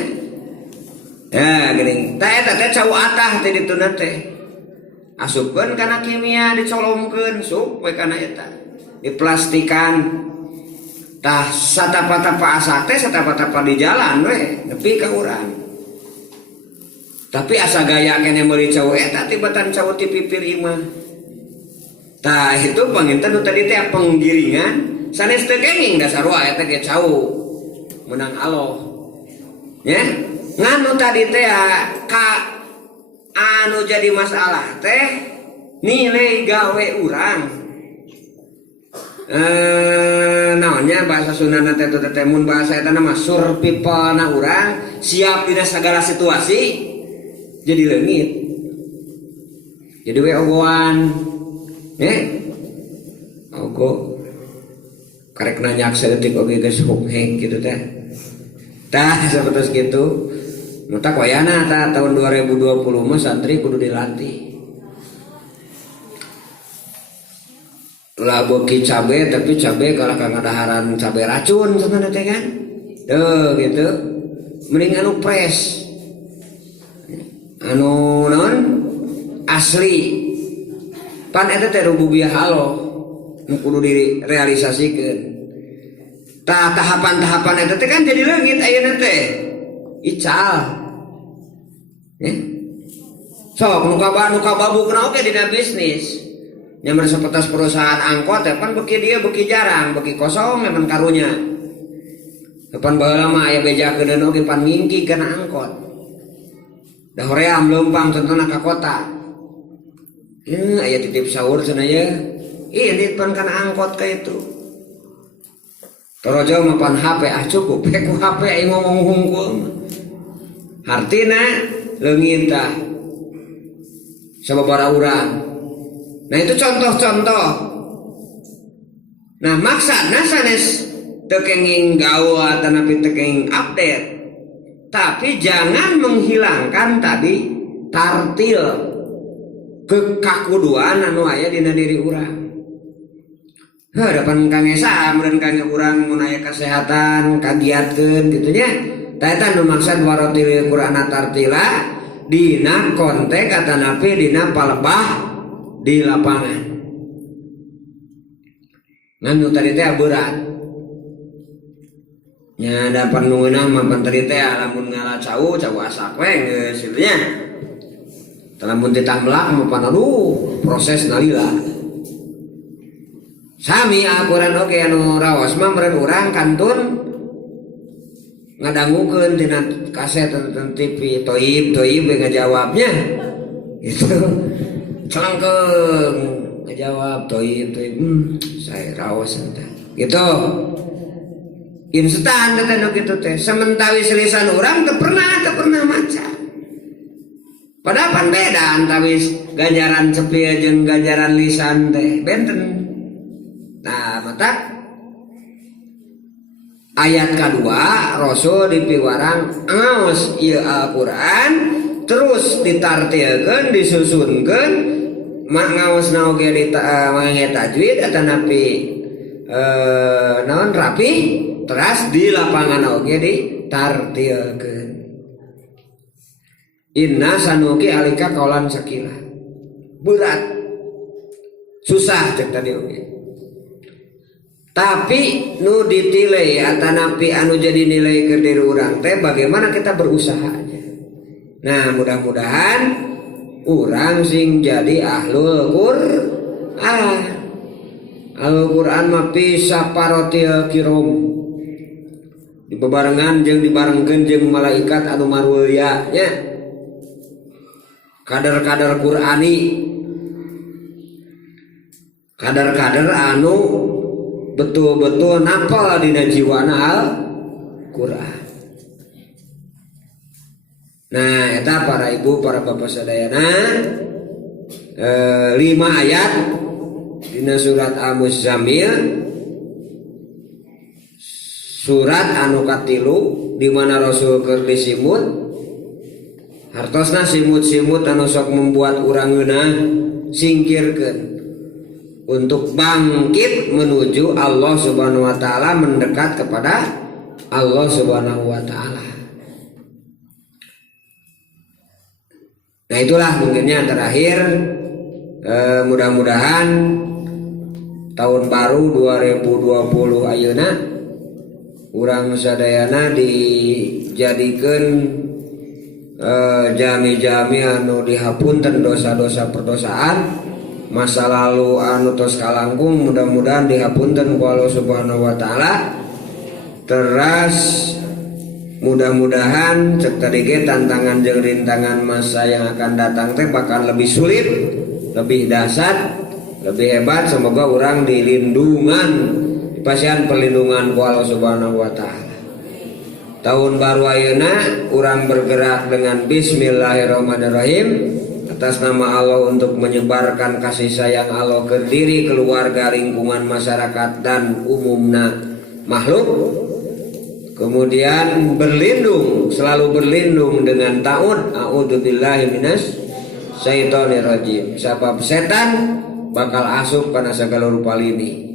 Ya geuning. Tah eta teh cau atah teh dituna teh. Asupkeun kana kimia dicolomkeun sup we kana eta. Diplastikan tah satapa-tapa asa teh satapa-tapa di jalan we nepi ka urang. Tapi asa gaya kene meuli cau eta tibatan cau ti pipir imah. Tah itu panginten nu tadi teh penggiringan sanes teu kenging da sarua eta ge cau menang Allah. Nya nganu tadi teh ka anu jadi masalah teh nilai gawe urang. Naonnya bahasa Sundana teh teh mun bahasa eta mah surpipelna urang siap dina sagala situasi jadi leungit. Jadi we ogoan. Ogo karek nanyak saeutik oge geus huk-hek kitu teh. Tah sapertos kitu. Nu tak wayana tah tahun 2020 mah santri kudu dilatih. Lah beuki cabe tapi cabe kalah kangadaharan cabe racun sebenarnya teh kan. Tuh gitu. Mending anu fresh. Anu naon? Asli. Pan eta teh rububiyah Allah nu kudu direalisasikeun. Tah tahapan-tahapan eta teh kan jadi leungit ayeuna teh. Ical. Sok nu kababukna oge dina bisnis. Nyaman seperti perusahaan angkot ya pan beki dia beki jarang beki kosong memang karunya depan baheula mah aya bejakeun oge pan ngingki kana angkot da hoream leumpang contohna ka kota aya titip sahur cenah ye ini pan kana angkot ka itu torojo mah pan HP cukup ku HP aing ngomong hungkul hartina leungit tah sababaraha urang. Nah itu contoh-contoh. Nah maksudna sanes teu kenging gaul atanapi teu kenging update. tapi jangan menghilangkan tadi tartil kekakuduan anu aya dina diri urang. Harapan kangge samreun kangge urang mun aya kesehatan kagiatkeun kitu nya. Tah eta nu maksud waratil Qur'ana tartila dina konteks atanapi dina palebah di lapangan. Nganu tadi teh berat. Nya ada penuhna mampan tadi teh lamun ngala cau asak we geus kitu nya. Lamun ditamblak mampan aduh proses nalila. Sami Al-Qur'an oge anu raos mah meureun urang kantun ngadangukeun tina kaset tentang TV toib ngajawabnya itu celengkeung ngajawab toib saya raos entah gitu instan teh nu kitu teh sementawis lisan urang teu pernah maca padahal pan beda antawis ganjaran cepie jeung ganjaran lisan teh benten. Nah mata ayat kedua Rasul dipiwarang ngaos ieu Al-Qur'an terus ditartilkeun disusunkeun ngaosna oge mangge tajwid atanapi naon rapi terus di lapangan oge ditartilkeun. Inna sanuki alika kaulan sakila berat susah cek tadi oge. Tapi nu ditilai atanapi anu jadi nilai ke diri urang teh bagaimana kita berusaha aja. Nah mudah-mudahan urang sing jadi ahlul Qur'an. Ahlul Qur'an mah pisa parotil kirom. Dibebarengan jeung dibarengkeun jeung malaikat anu marulya nya. Kadar-kadar Qur'ani. Kadar-kadar anu betul-betul napal dina jiwana Al-Qur'an. Nah, eta para ibu, para bapak sadayana 5 ayat dina surat Al-Muzammil, surat anu katilu di mana Rasul keur disimut. Hartosna simut-simut anu sok membuat urang geunah singkirkeun untuk bangkit menuju Allah Subhanahu wa taala, mendekat kepada Allah Subhanahu wa taala. Nah itulah mungkinnya terakhir mudah-mudahan tahun baru 2020 ayeuna urang sadayana dijadikeun jami-jami anu dihapunten dosa-dosa perdosaan masa lalu anu tos kalangkung, mudah-mudahan dihapunten ku Allah Subhanahu wa taala. Teras mudah-mudahan cek tadi ge tantangan jeung rintangan masa yang akan datang teh bakal lebih sulit, lebih dahsyat, lebih hebat. Semoga orang dilindungan, dipasihan perlindungan ku Allah Subhanahu wa taala. Tahun baru ayeuna urang bergerak dengan bismillahirrahmanirrahim atas nama Allah untuk menyebarkan kasih sayang Allah ke diri, keluarga, lingkungan masyarakat dan umumna makhluk. Kemudian berlindung, selalu berlindung dengan ta'ud a'udzubillahi minas syaitonir rajim. Sebab setan bakal asup karena segala rupa lini.